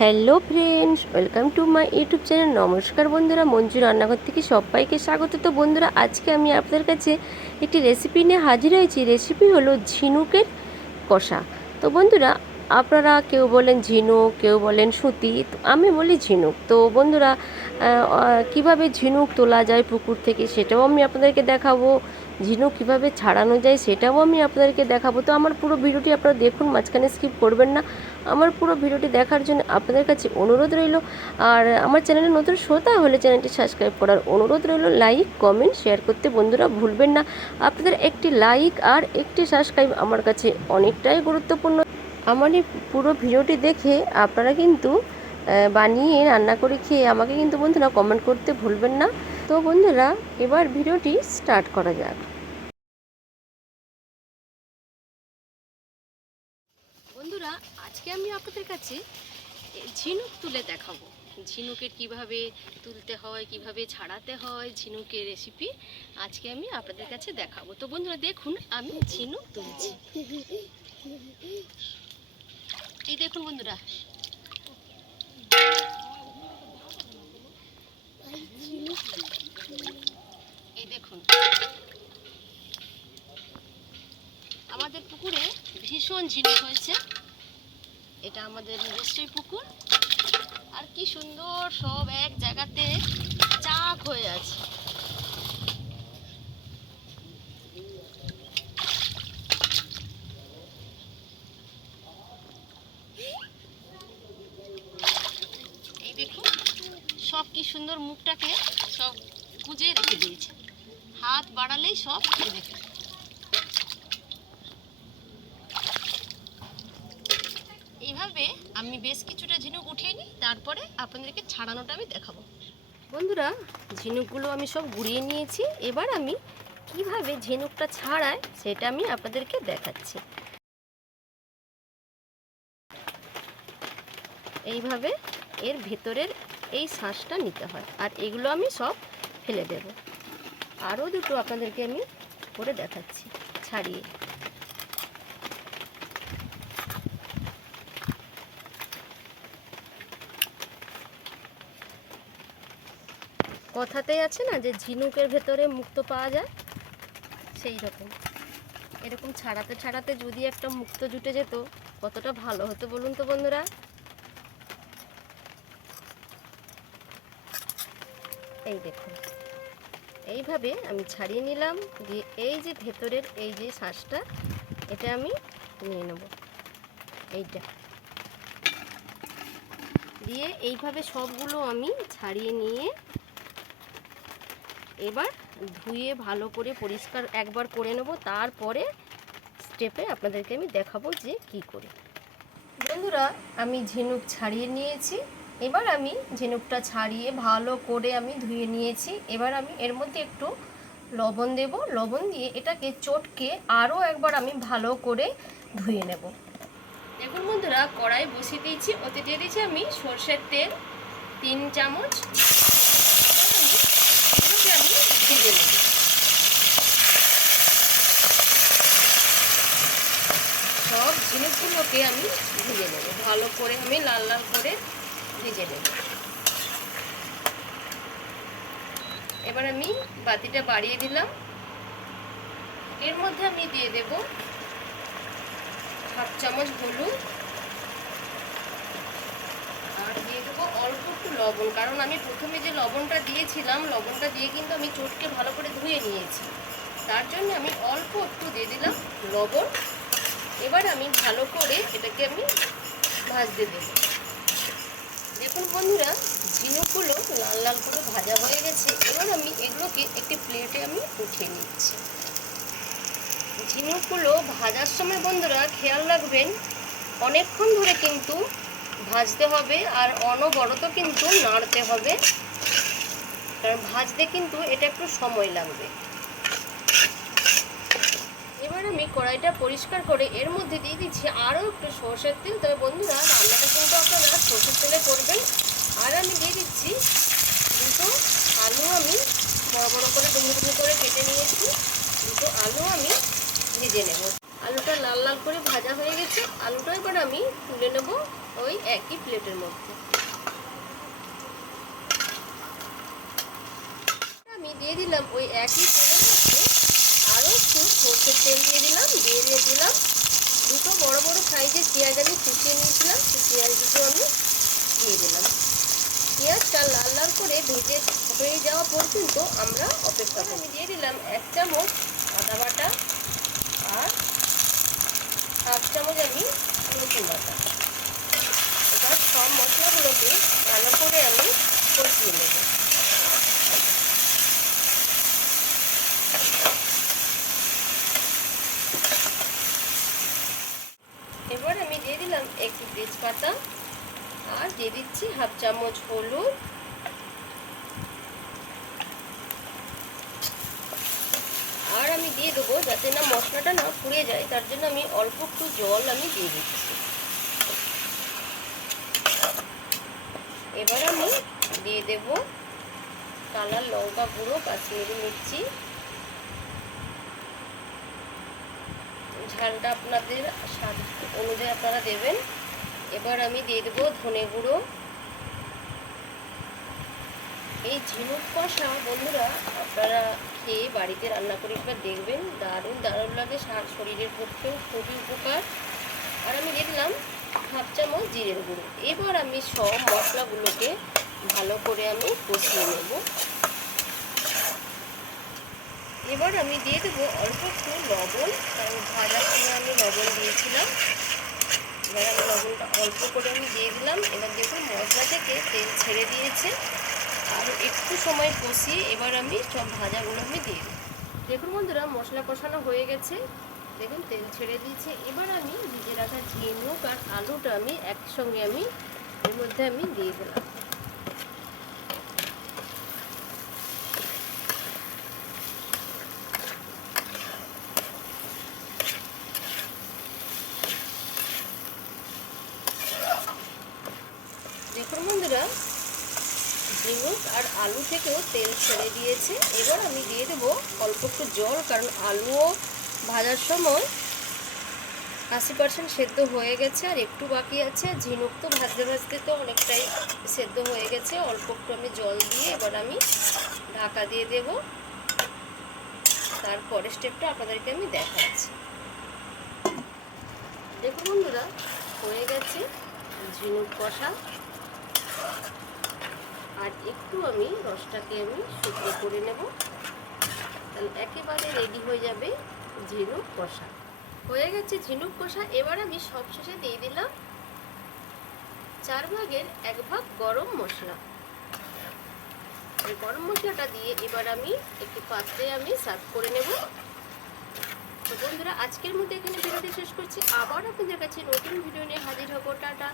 Hello friends, welcome to my YouTube channel. নমস্কার বন্ধুরা, মঞ্জু রান্নাঘর থেকে সবাইকে স্বাগত। তো বন্ধুরা, আজকে আমি আপনাদের কাছে একটি রেসিপি নিয়ে হাজির হয়েছি। রেসিপি হলো ঝিনুকের কষা। তো বন্ধুরা, আপনারা কেউ বলেন ঝিনুক, কেউ বলেন সুতি, তো আমি বলি ঝিনুক। তো বন্ধুরা, কিভাবে ঝিনুক তোলা যায় পুকুর থেকে সেটাও আমি আপনাদেরকে দেখাবো। ঝিনুক কীভাবে ছাড়ানো যায় সেটাও আমি আপনাদেরকে দেখাবো। তো আমার পুরো ভিডিওটি আপনারা দেখুন, মাঝখানে স্কিপ করবেন না। আমার পুরো ভিডিওটি দেখার জন্য আপনাদের কাছে অনুরোধ রইল। আর আমার চ্যানেলে নতুন শ্রোতা হলে চ্যানেলটি সাবস্ক্রাইব করার অনুরোধ রইল। লাইক, কমেন্ট, শেয়ার করতে বন্ধুরা ভুলবেন না। আপনাদের একটি লাইক আর একটি সাবস্ক্রাইব আমার কাছে অনেকটাই গুরুত্বপূর্ণ। আমার এই পুরো ভিডিওটি দেখে আপনারা কিন্তু বানিয়ে রান্না করে খেয়ে আমাকে কিন্তু বন্ধুরা কমেন্ট করতে ভুলবেন না। তো বন্ধুরা, এবার ভিডিওটি স্টার্ট করা যাক। বন্ধুরা, আজকে আমি আপনাদের কাছে ঝিনুক তুলে দেখাবো। ঝিনুকের কিভাবে তুলতে হয়, কিভাবে ছাড়াতে হয়, ঝিনুকের রেসিপি আজকে আমি আপনাদের কাছে দেখাবো। তো বন্ধুরা দেখুন, আমি ঝিনুক তুলছি। এই দেখুন বন্ধুরা, এই দেখুন আমাদের পুকুরে ভীষণ ঝিনুক হয়েছে। এটা আমাদের নিজস্বই পুকুর। আর কি সুন্দর সব এক জায়গাতে চাক হয়ে আছে। এই দেখুন সব কি সুন্দর মুখটাকে সব গুজে রেখে দিয়েছে। হাত বাড়ালেই সব দেখে। এইভাবে আমি বেশ কিছুটা ঝিনুক উঠিয়ে নিই, তারপরে আপনাদেরকে ছাড়ানোটা আমি দেখাবো। বন্ধুরা, ঝিনুকগুলো আমি সব গুঁড়িয়ে নিয়েছি। এবার আমি কিভাবে ঝিনুকটা ছাড়াই সেটা আমি আপনাদেরকে দেখাচ্ছি। এইভাবে এর ভেতরের এই শাঁসটা নিতে হয়, আর এগুলো আমি সব ফেলে দেব। আরও দুটো আপনাদেরকে আমি করে দেখাচ্ছি ছাড়িয়ে। কথাতেই আছে না যে ঝিনুকের ভেতরে মুক্তো পাওয়া যায়, সেই রকম এরকম ছাড়াতে ছাড়াতে যদি একটা মুক্তো জুটে যেত কতটা ভালো হতো বলুন তো বন্ধুরা। এই দেখুন, এইভাবে আমি ছাড়িয়ে নিলাম। দিয়ে এই যে ভেতরের এই যে শাঁসটা, এটা আমি নিয়ে নেব। এইটা দিয়ে এইভাবে সবগুলো আমি ছাড়িয়ে নিয়ে এবার ধুয়ে ভালো করে পরিষ্কার একবার করে নেব। তারপরে স্টেপে আপনাদেরকে আমি দেখাবো যে কি করে। বন্ধুরা, আমি ঝিনুক ছাড়িয়ে নিয়েছি। এবার আমি ঝিনুকটা ছাড়িয়ে ভালো করে আমি ধুয়ে নিয়েছি। এবার আমি এর মধ্যে একটু লবণ দেব। লবণ দিয়ে এটাকে চটকে আরও একবার আমি ভালো করে ধুয়ে নেব। দেখুন বন্ধুরা, কড়াই বসিয়ে দিয়েছি। ওতে দিয়ে দিয়েছি আমি সরষের তেল 3 চামচ। এগুলোকে আমি ভেজে নেব। সব ঝিনুকগুলোকে আমি ভেজে নেব, ভালো করে আমি লাল লাল করে ভেজে নেব। এবার আমি বাতিটা বাড়িয়ে দিলাম। এর মধ্যে আমি দিয়ে দেব হাফ চামচ হলুদ, আর দিয়ে দেবো অল্প একটু লবণ। কারণ আমি প্রথমে যে লবণটা দিয়েছিলাম, লবণটা দিয়ে কিন্তু আমি চটকে ভালো করে ধুয়ে নিয়েছি, তার জন্য আমি অল্প একটু দিয়ে দিলাম লবণ। এবার আমি ভালো করে এটাকে আমি ভাজতে দেব। দেখুন বন্ধুরা, ঝিনুকগুলো লাল লাল করে ভাজা হয়ে গেছে। এবার আমি এগুলোকে একটি প্লেটে আমি উঠিয়ে নিচ্ছি। ঝিনুকগুলো ভাজার সময় বন্ধুরা খেয়াল রাখবেন, অনেকক্ষণ ধরে কিন্তু ভাজতে হবে আর অনবরত কিন্তু নাড়তে হবে, কারণ ভাজতে কিন্তু এটা একটু সময় লাগবে। এবার আমি কড়াইটা পরিষ্কার করে এর মধ্যে দিয়ে দিচ্ছি আরও একটু সরষের তেল। তবে বন্ধুরা, রান্নাটা কিন্তু আপনারা সরষের তেলে করবেন। আর আমি দিয়ে দিচ্ছি দুটো আলু। আমি বড় বড় করে ডুমো ডুমো করে কেটে নিয়েছি। দুটো আলু আমি ভেজে নেব। আলুটা লাল লাল করে ভাজা হয়ে গেছে। আলুটা এবার আমি তুলে নেব ওই একই প্লেটের মধ্যে। আমি দিয়ে দিলাম ওই একই তেলের মধ্যে আরও একটু সরষের তেল দিয়ে দিলাম। দিয়ে দিলাম দুটো বড় বড় সাইজের পেঁয়াজ আমি কুচিয়ে নিয়েছিলাম, সেই পেঁয়াজ দুটো আমি দিয়ে দিলাম। পেঁয়াজটা লাল লাল করে ভেজে হয়ে যাওয়া পর্যন্ত আমরা অপেক্ষা করব। আমি দিয়ে দিলাম 1 চামচ আদা বাটা আর 1/2 চামচ আমি রসুন বাটা। এবার সব মশলাগুলোকে ভালো করে আমি কষিয়ে নেব। এবার আমি দিয়ে দিলাম একটু তেজপাতা আর দিয়ে দিচ্ছি 1/2 চামচ হলুদ আর আমি দিয়ে দেবো, যাতে না মশলাটা না পুড়ে যায় তার জন্য আমি অল্প একটু জল আমি দিয়ে দিচ্ছি। এবার আমি দিয়ে দেব কালার লঙ্কা গুঁড়ো, কাশ্মীরি মির্চি, ঝালটা আপনাদের স্বাদ অনুযায়ী আপনারা দেবেন। এবার আমি দিয়ে দেবো ধনে গুঁড়ো। এই ঝিনুক কষা বন্ধুরা আপনারা খেয়ে বাড়িতে রান্না করে একবার দেখবেন, দারুণ দারুণ লাগে, শরীরের পক্ষেও খুবই উপকার। আর আমি দিয়ে দিলাম 1/2 চামচ জিরের গুঁড়ো। এবার আমি সব মশলাগুলোকে ভালো করে আমি কষিয়ে নেব। এবার আমি দিয়ে দেবো অল্প একটু লবণ, কারণ ভাজার সময় আমি লবণ দিয়েছিলাম। এবার আমি লবণটা অল্প করে আমি দিয়ে দিলাম। এবার দেখুন মশলা থেকে তেল ছেড়ে দিয়েছে। আর একটু সময় কষিয়ে এবার আমি সব ভাজাগুলো আমি দিয়ে দিই। দেখুন বন্ধুরা মশলা কষানো হয়ে গেছে, দেখুন তেল ছেড়ে দিয়েছে। এবার আমি ভিজে রাখা ঝিনুক আর আলুটা আমি একসঙ্গে আমি এর মধ্যে আমি দিয়ে দিলাম। দেখুন বন্ধুরা ঝিনুক আর আলু থেকেও তেল ছেড়ে দিয়েছে। এবার আমি দিয়ে দেবো অল্প একটু জল, কারণ আলুও ভাজার সময় 80% সেদ্ধ হয়ে গেছে আর একটু বাকি আছে। ঝিনুক তো ভাজতে ভাজতে তো অনেকটাই সেদ্ধ হয়ে গেছে। অল্প একটু আমি জল দিয়ে এবার আমি ঢাকা দিয়ে দেব। তারপরের স্টেপটা আপনাদেরকে আমি দেখাচ্ছি। দেখুন বন্ধুরা হয়ে গেছে ঝিনুক কষা। আর একটু আমি রসটাকে আমি শুকনো করে নেব, তাহলে একেবারে রেডি হয়ে যাবে ঝিনুক কষা। হয়ে গেছে ঝিনুক কষা। এবার আমি সবশেষে দিয়ে দিলাম 4 ভাগের 1 ভাগ গরম মশলা। এই গরম মশলাটা দিয়ে এবার আমি একটি পাত্রে আমি সার্ভ করে নেব। তো বন্ধুরা আজকের মধ্যে এখানে ভিডিওটি শেষ করছি। আবার আপনাদের কাছে নতুন ভিডিও নিয়ে হাজির হব। টাটা।